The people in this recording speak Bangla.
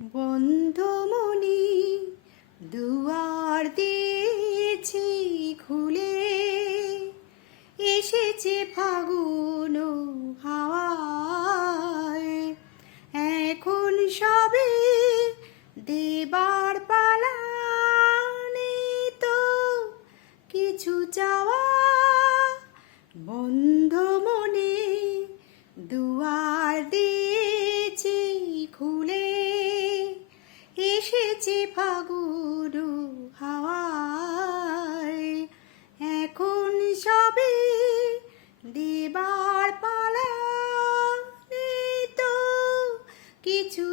বন্ধ মনি দুয়ার দিয়েছি খুলে, এসেছে ফাগুন হাওয়ায়। এখন সবে দেবার পালা, নেই তো কিছু চাওয়া। বন্ধ মনে দুয়ার দিয়েছি খুলে, এসেছে ফাগুন হাওয়ায়। এখন সবে দেবার পালা, নেই তো কিছু